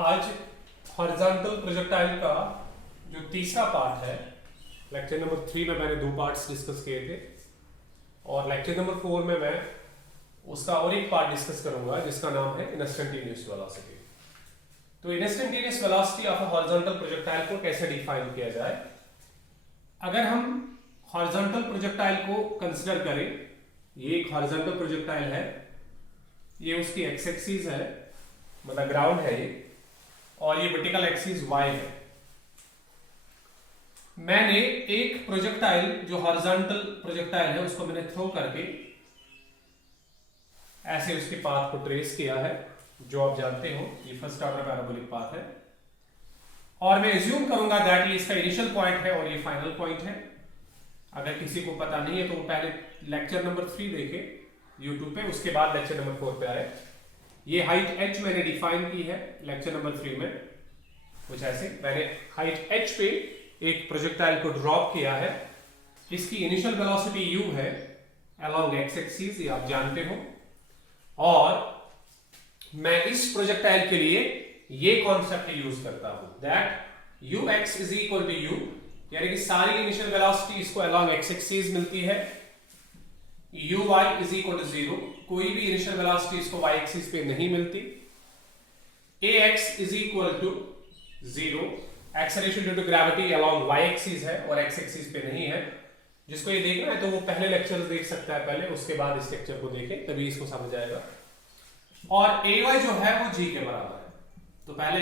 आज horizontal projectile का जो तीसरा पार्ट है, लेक्चर नंबर 3 में मैंने 2 पार्ट्स डिस्कस किए थे और लेक्चर नंबर 4 में मैं उसका और एक पार्ट डिस्कस करूंगा जिसका नाम है इंस्टेंटेनियस वेलोसिटी। तो instantaneous velocity of a horizontal projectile को कैसे डिफाइन किया जाए। अगर हम हॉरिजॉन्टल प्रोजेक्टाइल को कंसिडर करें, ये एक हॉरिजॉन्टल प्रोजेक्टाइल है, ये उसकी एक्स एक्सिस है, मतलब ग्राउंड है ये, और ये वर्टिकल एक्सिस y है। मैंने एक प्रोजेक्टाइल जो हॉरिजॉन्टल प्रोजेक्टाइल है उसको मैंने थ्रो करके ऐसे उसके पाथ को ट्रेस किया है, जो आप जानते हो ये फर्स्ट ऑर्डर पैराबोलिक पाथ है, और मैं एज्यूम करूंगा दैट ये इसका इनिशियल पॉइंट है और ये फाइनल पॉइंट है। अगर किसी को पता नहीं है तो वो पहले लेक्चर नंबर 3 देखे यूट्यूब पे, उसके बाद लेक्चर नंबर 4 पे आए। ये हाइट h मैंने डिफाइन की है लेक्चर नंबर 3 में, कुछ ऐसे मैंने हाइट h पे एक प्रोजेक्टाइल को ड्रॉप किया है। इसकी इनिशियल वेलोसिटी u है अलोंग x एक्सिस, ये आप जानते हो, और मैं इस प्रोजेक्टाइल के लिए ये कॉन्सेप्ट यूज करता हूं that ux is equal to u, यानी कि सारी इनिशियल वेलोसिटी इसको अलोंग x एक्सिस मिलती है। uy इज इक्वल टू 0, कोई भी इनिशियल वेलोसिटी इसको y एक्सिस पे नहीं मिलती। ax is equal to 0, acceleration due to gravity along y axis है और x एक्सिस पे नहीं है। जिसको ये देखना है तो वो पहले लेक्चर देख सकता है पहले, उसके बाद इस लेक्चर को देखे तभी इसको समझ आएगा। और ay जो है वो g के बराबर है। तो पहले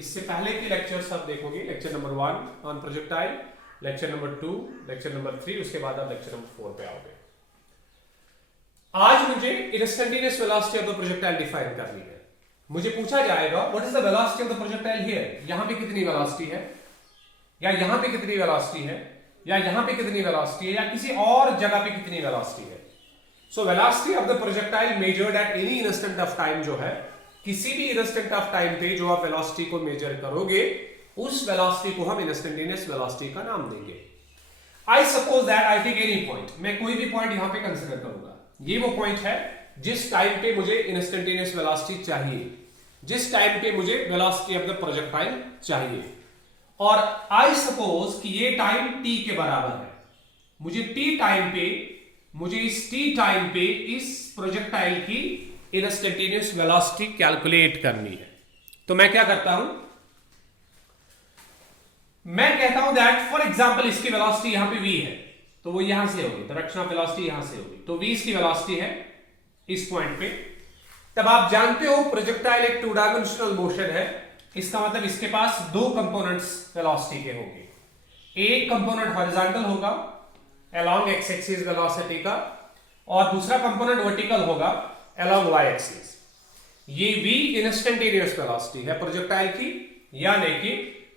इससे पहले के लेक्चर्स आप देखोगे, lecture number 1 on projectile, lecture number 2, lecture number 3, उसके बाद आप लेक्चर नंबर 4 पे आओगे। आज मुझे instantaneous velocity of the projectile define करनी है। मुझे पूछा जाएगा what is the velocity of the projectile here, यहां पे कितनी वेलोसिटी है, या यहां पे कितनी वेलोसिटी है, या यहां पे कितनी वेलोसिटी है, या किसी और जगह पे कितनी वेलोसिटी है। So velocity of the projectile measured at any instant of time, जो है किसी भी इंस्टेंट ऑफ टाइम पे जो आप वेलोसिटी को मेजर करोगे उस वेलोसिटी को हम इंस्टेंटेनियस वेलोसिटी का नाम देंगे। I suppose that I take any point, मैं कोई भी पॉइंट यहां पे कंसीडर करूंगा। ये वो पॉइंट है जिस टाइम पे मुझे इंस्टेंटेनियस वेलोसिटी चाहिए, जिस टाइम पे मुझे वेलोसिटी ऑफ द प्रोजेक्टाइल चाहिए, और आई सपोज कि ये टाइम t के बराबर है। मुझे t टाइम पे, मुझे इस t टाइम पे इस प्रोजेक्टाइल की इंस्टेंटेनियस वेलोसिटी कैलकुलेट करनी है। तो मैं क्या करता हूं, मैं कहता हूं दैट फॉर एग्जांपल इसकी वेलोसिटी यहां पे v है, तो वो यहां से होगी, डायरेक्शन ऑफ वेलोसिटी यहां से होगी, तो v इसकी वेलोसिटी है इस पॉइंट पे। तब आप जानते हो प्रोजेक्टाइल एक 2 डायमेंशनल मोशन है, इसका मतलब इसके पास 2 कंपोनेंट्स वेलोसिटी के होंगे। एक कंपोनेंट हॉरिजॉन्टल होगा अलोंग x एक्सिस वेलोसिटी का, और दूसरा कंपोनेंट वर्टिकल होगा अलोंग y एक्सिस। ये v इंस्टेंटेनियस वेलोसिटी है प्रोजेक्टाइल की, यानी कि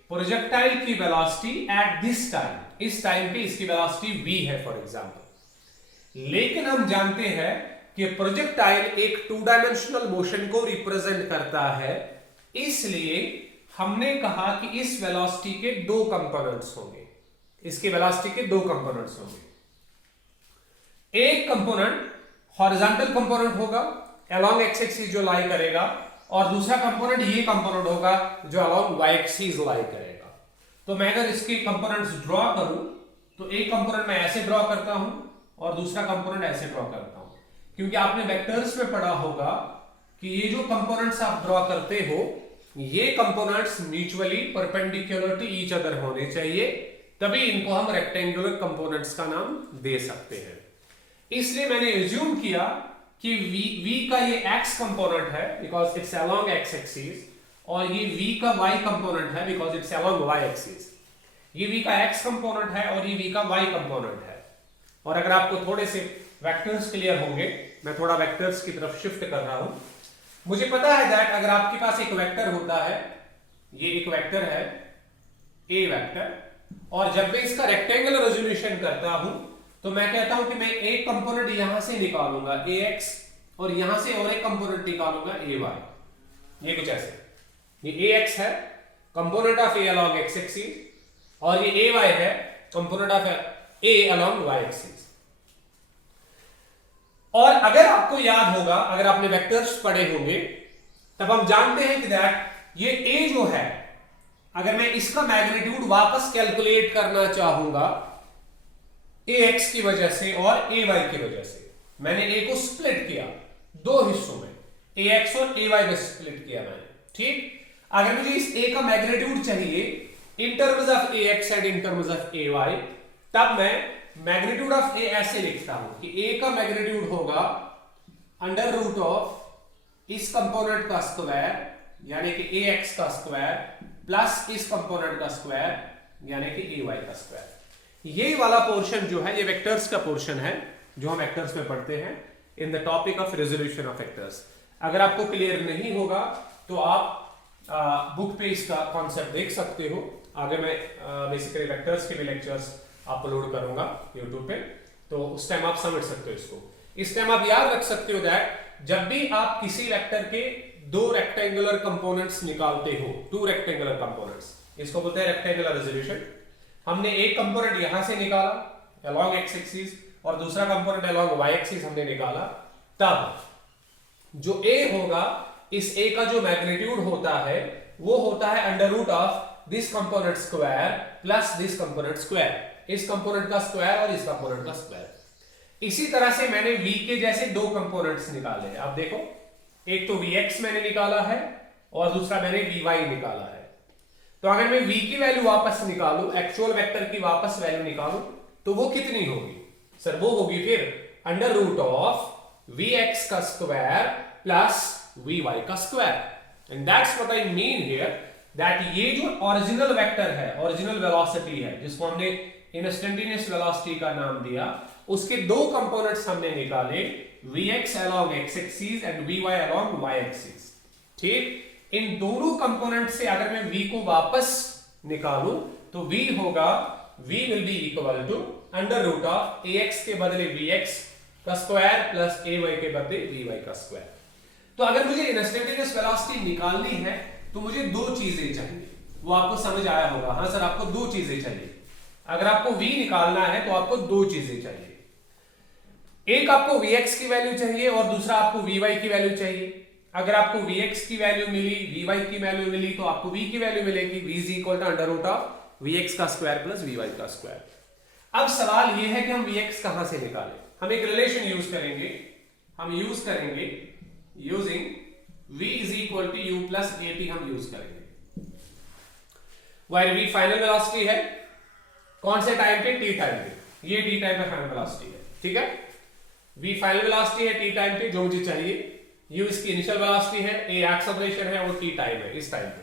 प्रोजेक्टाइल की वेलोसिटी एट दिस टाइम, इस टाइम पे इसकी वेलोसिटी v है फॉर एग्जांपल। लेकिन हम जानते हैं कि प्रोजेक्टाइल एक 2 डायमेंशनल मोशन को रिप्रेजेंट करता है, इसलिए हमने कहा कि इस वेलोसिटी के 2 कंपोनेंट्स होंगे, इसके वेलोसिटी के 2 कंपोनेंट्स होंगे। एक कंपोनेंट हॉरिजॉन्टल कंपोनेंट होगा अलोंग x एक्सिस जो लाई करेगा, और दूसरा कंपोनेंट ये कंपोनेंट होगा जो अलोंग y एक्सिस लाई करेगा। तो मैं अगर इसके कंपोनेंट्स ड्रॉ करूं तो एक कंपोनेंट मैं ऐसे ड्रॉ करता हूं और दूसरा कंपोनेंट ऐसे ड्रॉ करता हूं, क्योंकि आपने वेक्टर्स में पढ़ा होगा कि ये जो कंपोनेंट्स आप ड्रॉ करते हो ये components mutually perpendicular to each other होने चाहिए, तभी इनको हम रेक्टेंगुलर कंपोनेंट्स का नाम दे सकते हैं। इसलिए मैंने एज्यूम किया कि v का ये x कंपोनेंट है because it's along x axis, और ये v का y कंपोनेंट है because it's along y axis. ये v का x कंपोनेंट है और ये v का y कंपोनेंट है। और अगर आपको थोड़े से वेक्टर्स क्लियर होंगे, मैं थोड़ा वेक्टर्स की तरफ शिफ्ट कर रहा हूं। मुझे पता है दैट अगर आपके पास एक वेक्टर होता है, ये एक वेक्टर है a वेक्टर, और जब मैं इसका रेक्टेंगुलर रेजोल्यूशन करता हूं तो मैं कहता हूं कि मैं एक कंपोनेंट यहां से निकालूंगा ax, और यहां से और एक कंपोनेंट निकालूंगा ay। ये कुछ ऐसे, ये ax है component of a along x axis, और ये ay है component of a along y axis. और अगर आपको याद होगा, अगर आपने वेक्टर्स पढ़े होंगे, तब हम जानते हैं कि दैट ये a जो है, अगर मैं इसका मैग्नीट्यूड वापस कैलकुलेट करना चाहूंगा ax की वजह से और ay की वजह से, मैंने a को स्प्लिट किया दो हिस्सों में, ax और ay में स्प्लिट किया मैंने, ठीक। अगर मुझे इस a का मैग्नीट्यूड चाहिए in terms of ax and in terms of ay, तब मैं मैग्नीट्यूड ऑफ a ऐसे लिखता हूं कि a का मैग्नीट्यूड होगा अंडर रूट ऑफ इस कंपोनेंट का स्क्वायर यानी कि ax का स्क्वायर प्लस इस कंपोनेंट का स्क्वायर यानी कि ay का स्क्वायर। ये वाला पोर्शन जो है ये वेक्टर्स का पोर्शन है जो हम वेक्टर्स में पढ़ते हैं in the topic of resolution of vectors. अगर आपको क्लियर नहीं होगा तो आप बुक पे इसका कॉन्सेप्ट देख सकते हो। आगे मैं बेसिकली वेक्टर्स के भी लेक्चर्स अपलोड करूंगा यूट्यूब पे, तो उस टाइम आप समझ सकते हो इसको। इस टाइम आप याद रख सकते हो दैट जब भी आप किसी वेक्टर के दो रेक्टेंगुलर कंपोनेंट्स निकालते हो, टू रेक्टेंगुलर कंपोनेंट्स, इसको बोलते हैं रेक्टेंगुलर रेजोल्यूशन। हमने एक कंपोनेंट यहां से निकाला अलोंग एक्स एक्सिस और दूसरा कंपोनेंट अलोंग वाई एक्सिस हमने निकाला, तब जो a होगा इस a का जो मैग्नीट्यूड होता है वो होता है under root of this component square plus this component square, इस कंपोनेंट का स्क्वायर और इस कंपोनेंट का स्क्वायर। इसी तरह से मैंने v के जैसे दो कंपोनेंट्स निकाले हैं। आप देखो, एक तो vx मैंने निकाला है और दूसरा मैंने vy निकाला है। तो अगर मैं v की वैल्यू वापस निकालूं, एक्चुअल वेक्टर की वापस वैल्यू निकालूं, तो वो कितनी होगी सर? वो होगी फिर अंडर रूट ऑफ vx का स्क्वायर प्लस vy का square. And that's what I mean here, that ये जो ओरिजिनल वेक्टर है, ओरिजिनल वेलोसिटी है, जिसको हमने इंस्टेंटेनियस वेलोसिटी का नाम दिया, उसके दो कंपोनेंट्स हमने निकाले, vx along x axis and vy along y axis. ठीक, इन दोनों कंपोनेंट से अगर मैं v को वापस निकालूं तो v होगा, v will be equal to under root of ax के बदले vx का स्क्वायर प्लस ay के बदले vy का स्क्वायर। तो अगर मुझे इंस्टेंटेनियस वेलोसिटी निकालनी है तो मुझे दो चीजें चाहिए, वो आपको समझ आया होगा। हाँ सर, आपको दो चीजें चाहिए। अगर आपको v निकालना है तो आपको दो चीजें चाहिए, एक आपको vx की वैल्यू चाहिए और दूसरा आपको vy की वैल्यू चाहिए। अगर आपको vx की वैल्यू मिली, vy की वैल्यू मिली, तो आपको v की वैल्यू मिलेगी, v is equal to under root of vx का स्क्वायर प्लस vy का स्क्वायर। अब सवाल यह है कि हम vx कहां से निकालें। हम एक रिलेशन यूज करेंगे, हम यूज करेंगे using v is equal to u plus at हम यूज करेंगे। वाइल v फाइनल वेलोसिटी है, कौन से टाइम पे? t टाइम पे। ये t टाइम पे फाइनल वेलोसिटी है, ठीक है। v फाइनल वेलोसिटी है t टाइम पे जो मुझे चाहिए, u इसकी इनिशियल वेलोसिटी है, a एक्सेलरेशन है और t टाइम है इस टाइम पे।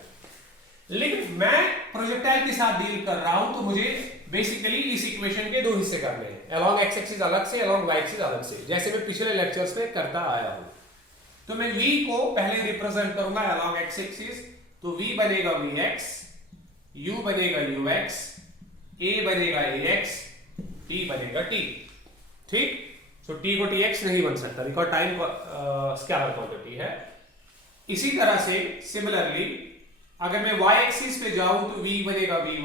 लेकिन मैं प्रोजेक्टाइल के साथ डील कर रहा हूं तो मुझे बेसिकली इस इक्वेशन के दो हिस्से करने हैं, अलोंग x एक्सिस अलग से, अलोंग y एक्सिस अलग से, जैसे मैं पिछले लेक्चर्स में करता आया हूं। तो मैं v को पहले रिप्रेजेंट करूंगा अलोंग x एक्सिस, तो v बनेगा vx, u बनेगा ux, a बनेगा ax, t बनेगा t। ठीक, सो t को tx नहीं बन सकता बिकॉज़ टाइम स्केलर क्वांटिटी है। इसी तरह से सिमिलरली अगर मैं y एक्सिस पे जाऊं तो v बनेगा vy,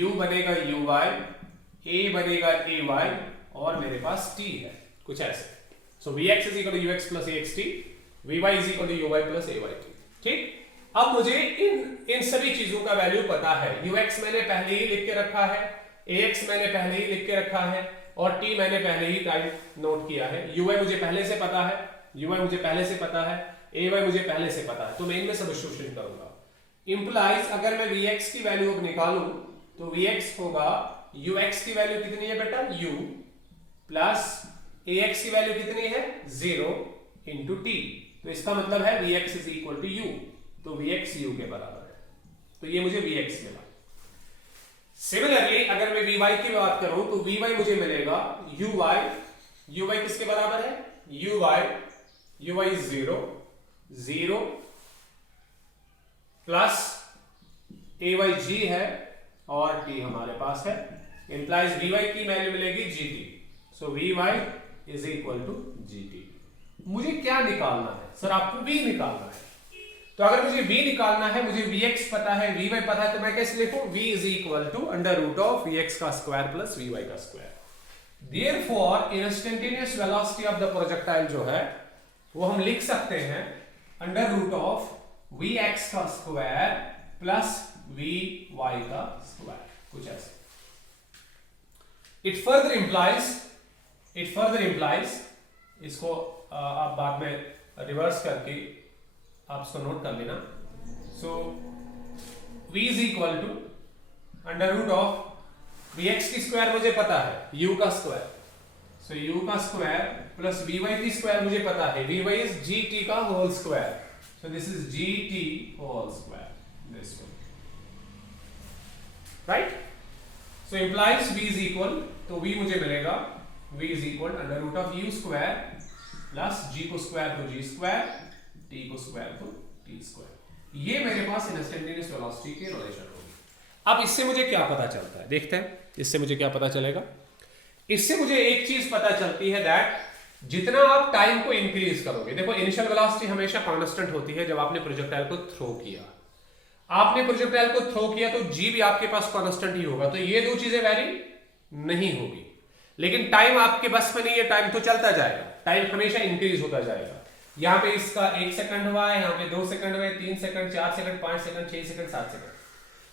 u बनेगा uy, a बनेगा ay और मेरे पास t है, कुछ ऐसे। So vx is equal to ux plus axt, vy is equal to uy plus ayt। ठीक, अब मुझे इन सभी चीजों का वैल्यू पता है। ux मैंने पहले ही लिख के रखा है, ax मैंने पहले ही लिख के रखा है और t मैंने पहले ही टाइम नोट किया है। uy मुझे पहले से पता है, uy मुझे पहले से पता है, ay मुझे पहले से पता है, तो मैं इनमें सब्स्टिट्यूशन करूंगा। इंप्लाइज अगर मैं vx की वैल्यू अब निकालूं तो vx होगा, ux की वैल्यू कितनी है बेटा? u प्लस ax की वैल्यू कितनी है? 0 इंटू t। तो इसका मतलब है vx is equal to u, तो vx u के बराबर है, तो ये मुझे vx मिला। सिमिलरली अगर मैं vy की बात करूं तो vy मुझे मिलेगा uy किसके बराबर है? uy इज 0 प्लस ayg है और t हमारे पास है, इंप्लाइज vy की वैल्यू मिलेगी gt, so vy is equal to gt। मुझे क्या निकालना है सर? आपको v निकालना है। तो अगर मुझे v निकालना है, मुझे vx पता है, vy पता है, तो मैं कैसे लिखूं? v is equal to under root of vx का स्क्वायर प्लस vy का square. Therefore instantaneous velocity of the projectile जो है वो हम लिख सकते हैं अंडर रूट ऑफ vx का स्क्वायर प्लस vy का स्क्वायर, कुछ ऐसे। इट फर्दर इंप्लाइज, इसको आप बाद में रिवर्स करके आप इसको नोट कर लेना। So v is equal to under root of vx की स्क्वायर मुझे पता है u का स्क्वायर, सो u का स्क्वायर प्लस vy की स्क्वायर मुझे पता है, vy इज gt का whole square, so this is gt whole square, this one, right. So implies v is equal, तो v मुझे मिलेगा v is equal under root of u square plus g को square तो g square, t को square तो t square. ये मेरे पास instantaneous velocity की रिलेशन होगी। अब इससे मुझे क्या पता चलता है, देखते हैं इससे मुझे क्या पता चलेगा। इससे मुझे एक चीज पता चलती है दैट जितना आप टाइम को इंक्रीज करोगे, देखो इनिशियल वेलोसिटी हमेशा कांस्टेंट होती है जब आपने प्रोजेक्टाइल को थ्रो किया, आपने प्रोजेक्टाइल को थ्रो किया तो g भी आपके पास कांस्टेंट ही होगा, तो ये दो चीजें वैरी नहीं होगी। लेकिन टाइम आपके बस में नहीं है, टाइम तो चलता जाएगा, टाइम हमेशा इंक्रीज होता जाएगा। यहाँ पे इसका 1 सेकंड हुआ है, यहाँ पे 2 सेकंड हुए, 3 second, 4 second, 5 second, 6 second, 7 second.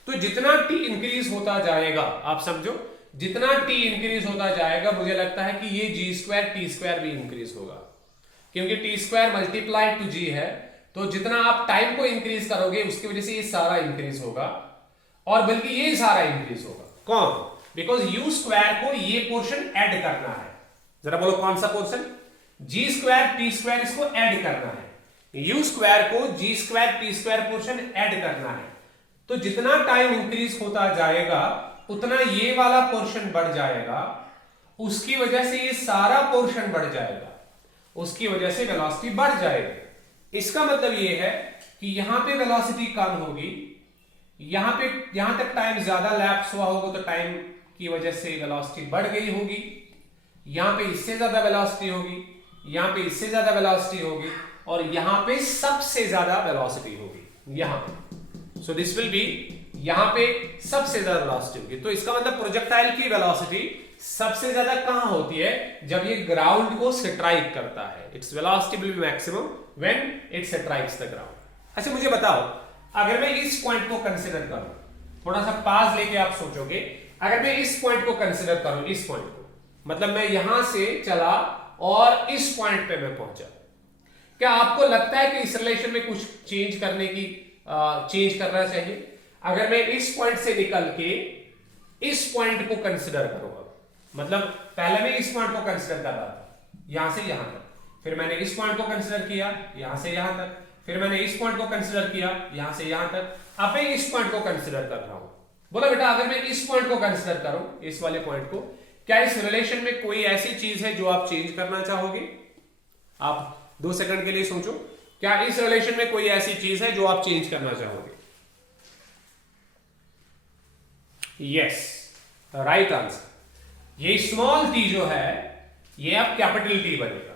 तो जितना t इंक्रीज होता जाएगा, आप समझो जितना t इंक्रीज होता जाएगा, मुझे लगता है कि ये g स्क्वायर t स्क्वायर भी इंक्रीज होगा, क्योंकि t square multiplied to g है। तो जितना आप टाइम को इंक्रीज करोगे उसकी वजह से ये सारा इंक्रीज होगा, और बल्कि ये सारा इंक्रीज होगा। कौन? बिकॉज u स्क्वायर को ये पोर्शन ऐड करना है। जरा बोलो कौन सा portion? g square t square, इसको ऐड करना है। u स्क्वायर को g square t square portion add करना है। तो जितना टाइम इंक्रीज होता जाएगा उतना ये वाला पोर्शन बढ़ जाएगा, उसकी वजह से ये सारा पोर्शन बढ़ जाएगा, उसकी वजह से वेलोसिटी बढ़ जाएगी। इसका मतलब ये है कि यहां पे वेलोसिटी कम होगी, यहां तक टाइम ज्यादा लैप्स हुआ होगा तो टाइम की वजह से वेलोसिटी बढ़ गई होगी, यहां पे इससे ज्यादा वेलोसिटी होगी, यहां पे इससे ज्यादा वेलोसिटी होगी, और यहां पे सबसे ज्यादा वेलोसिटी होगी यहां पे। सो दिस विल बी, यहां पे सबसे ज्यादा वेलोसिटी होगी। तो इसका मतलब प्रोजेक्टाइल की वेलोसिटी सबसे ज्यादा कहां होती है? जब ये ग्राउंड को स्ट्राइक करता है। Its velocity will be maximum when it strikes the ground. अच्छा मुझे बताओ, अगर मैं इस पॉइंट को कंसीडर करूं, थोड़ा सा पास लेके आप सोचोगे, अगर मैं इस पॉइंट को कंसीडर करूं, इस पॉइंट को, मतलब मैं यहां से चला और इस पॉइंट पे मैं पहुंचा, क्या आपको लगता है कि इस रिलेशन में कुछ चेंज करना चाहिए? अगर मैं इस पॉइंट से निकल के इस पॉइंट को कंसीडर करूंगा, मतलब पहले मैं इस पॉइंट को कंसीडर कर रहा था यहां से यहां तक, फिर मैंने इस पॉइंट को कंसीडर किया यहां से यहां तक, फिर मैंने इस पॉइंट को कंसीडर किया यहां से यहां तक, अब मैं इस पॉइंट को कंसीडर कर रहा हूं। बोला बेटा अगर मैं इस पॉइंट को कंसीडर करूं, इस वाले पॉइंट को, क्या इस रिलेशन में कोई ऐसी चीज है जो आप चेंज करना चाहोगे? आप 2 सेकंड के लिए सोचो, क्या इस रिलेशन में कोई ऐसी चीज है जो आप चेंज करना चाहोगे? Yes, right answer. ये स्मॉल t जो है ये अब कैपिटल T बनेगा,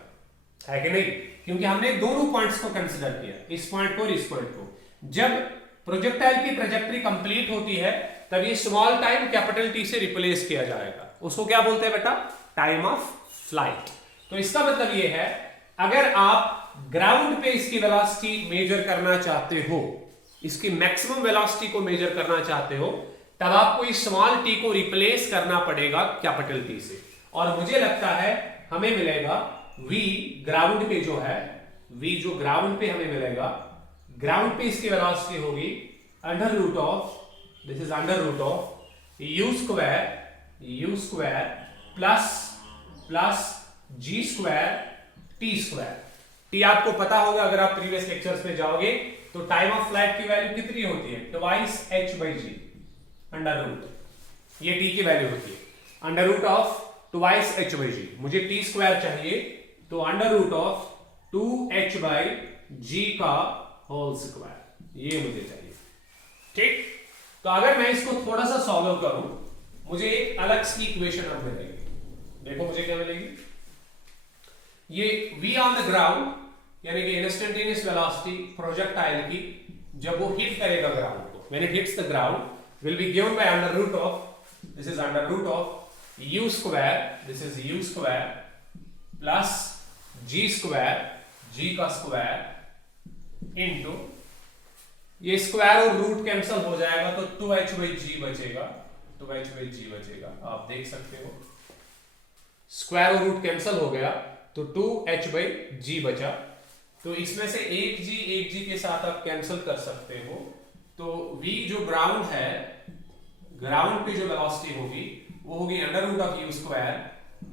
है कि नहीं? क्योंकि हमने दोनों पॉइंट्स को कंसीडर किया, इस पॉइंट को और इस पॉइंट को। जब प्रोजेक्टाइल की ट्रैजेक्टरी कंप्लीट होती है तब ये स्मॉल टाइम कैपिटल T से रिप्लेस किया जाएगा। उसको क्या बोलते हैं बेटा? Time of flight. तो इसका मतलब ये है, अगर आप ग्राउंड पे इसकी वेलोसिटी मेजर करना चाहते हो, इसकी मैक्सिमम वेलोसिटी को मेजर करना चाहते हो, तब आपको इस स्मॉल t को रिप्लेस करना पड़ेगा कैपिटल T से। और मुझे लगता है हमें मिलेगा v ग्राउंड पे जो है, v जो ग्राउंड पे हमें मिलेगा, ग्राउंड पे इसकी वेलोसिटी होगी under root of, this is under root of u square plus g square t square. t आपको पता होगा, अगर आप प्रीवियस लेक्चर्स में जाओगे तो टाइम ऑफ फ्लाइट की वैल्यू कितनी होती है? ट्वाइस h/g अंडर रूट, ये t की वैल्यू होती है under root of twice h/g। मुझे t स्क्वायर चाहिए तो अंडर रूट ऑफ 2h/g का होल स्क्वायर, ये मुझे चाहिए। ठीक, तो अगर मैं इसको थोड़ा सा सॉल्व करूं, मुझे एक अलग सी इक्वेशन अब मिलेगी। देखो मुझे क्या मिलेगी, ये v ऑन द ग्राउंड यानी कि इंस्टेंटेनियस वेलोसिटी प्रोजेक्टाइल की जब वो हिट करेगा ग्राउंड को, when it hits the ground, will be given by under root of, this is under root of u square, this is u square plus g square, g का square into ये square और root cancel हो जाएगा तो 2h/g बचेगा, 2h/g बचेगा। आप देख सकते हो स्क्वायर और रूट कैंसिल हो गया तो 2h/g बचा। तो इसमें से एक g के साथ आप कैंसिल कर सकते हो। तो v जो ग्राउंड है, ग्राउंड पे जो वेलोसिटी होगी वो होगी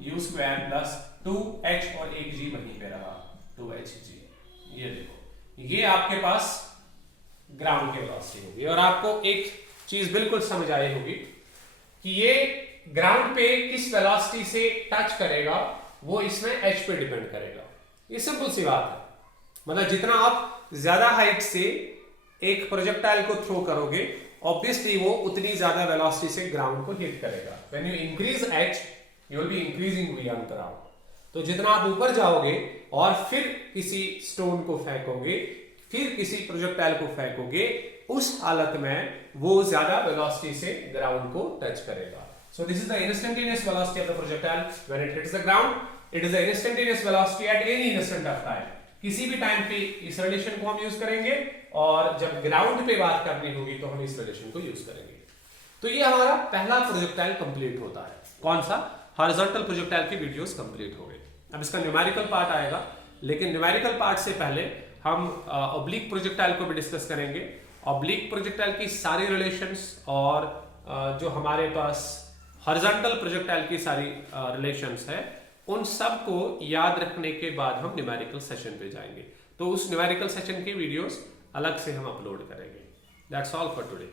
√u² प्लस 2h और एक g वहीं पे रहा 2hg। ये देखो ये आपके पास ग्राउंड की वेलोसिटी होगी। और आपको एक चीज बिल्कुल समझ आई होगी कि ये ग्राउंड पे किस वेलोसिटी से टच करेगा वो इसमें h पे डिपेंड करेगा। ये सिंपल सी बात है। मतलब जितना आप ज्यादा हाइट से एक प्रोजेक्टाइल को थ्रो करोगे ऑब्वियसली वो उतनी ज्यादा वेलोसिटी से ग्राउंड को हिट करेगा। When you increase h you will be increasing v on ground. तो जितना आप ऊपर जाओगे और फिर किसी स्टोन को फेंकोगे, फिर किसी प्रोजेक्टाइल को फेंकोगे, उस हालत में वो ज्यादा वेलोसिटी से ग्राउंड को टच करेगा। So this is the instantaneous velocity of the projectile when it hits the ground. It is the instantaneous velocity at any instant of time. किसी भी टाइम पे इस रिलेशन को हम यूज करेंगे और जब ग्राउंड पे बात करनी होगी तो हम इस रिलेशन को यूज करेंगे। तो ये हमारा पहला प्रोजेक्टाइल कंप्लीट होता है। कौन सा? हॉरिजॉन्टल प्रोजेक्टाइल की वीडियोस कंप्लीट हो गई। अब इसका न्यूमेरिकल पार्ट आएगा, लेकिन न्यूमेरिकल पार्ट से पहले हम ऑब्लिक प्रोजेक्टाइल को भी डिस्कस करेंगे। ऑब्लिक प्रोजेक्टाइल की सारी रिलेशंस और जो हमारे पास हॉरिजॉन्टल प्रोजेक्टाइल की सारी रिलेशंस है उन सब को याद रखने के बाद हम न्यूमेरिकल सेशन पे जाएंगे। तो उस न्यूमेरिकल सेशन की वीडियोस अलग से हम अपलोड करेंगे। That's all for today.